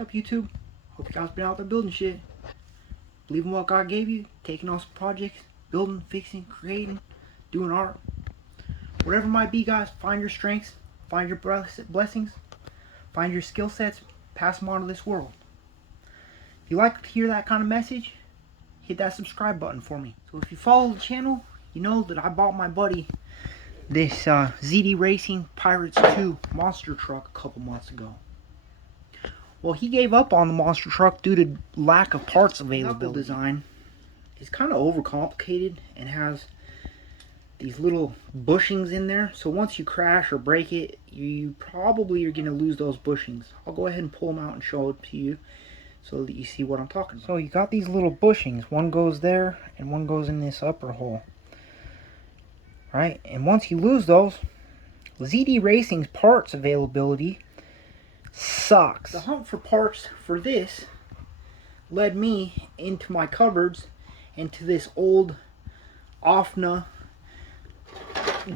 up, YouTube? Hope you guys been out there building shit. Believing what God gave you, taking on some projects, building, fixing, creating, doing art. Whatever it might be, guys, find your strengths, find your blessings, find your skill sets, pass them on to this world. If you like to hear that kind of message, hit that subscribe button for me. So if you follow the channel, you know that I bought my buddy this ZD Racing Pirates 2 monster truck a couple months ago. Well, he gave up on the monster truck due to lack of parts availability. The design is kind of overcomplicated and has these little bushings in there. So once you crash or break it, you probably are going to lose those bushings. I'll go ahead and pull them out and show it to you so that you see what I'm talking about. So you got these little bushings. One goes there and one goes in this upper hole. Right? And once you lose those, ZD Racing's parts availability sucks. The hunt for parts for this led me into my cupboards and to this old ofna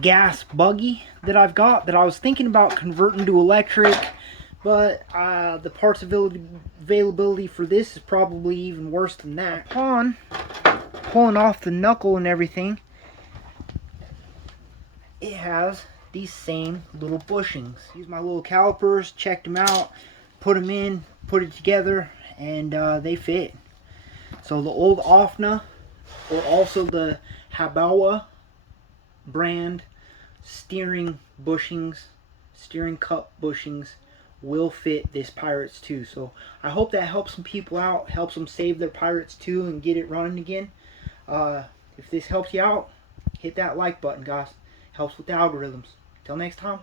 gas buggy that I've got that I was thinking about converting to electric, but the parts availability for this is probably even worse than that. Upon pulling off the knuckle and everything, it has these same little bushings. Use my little calipers, checked them out, put them in, put it together, and they fit. So the old ofna, or also the habao brand steering bushings, steering cup bushings, will fit this Pirates 2. So I hope that helps some people out, helps them save their Pirates 2 and get it running again. If this helps you out, hit that like button, guys. Helps with the algorithms. Till next time,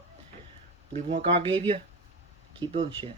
believe in what God gave you. Keep building shit.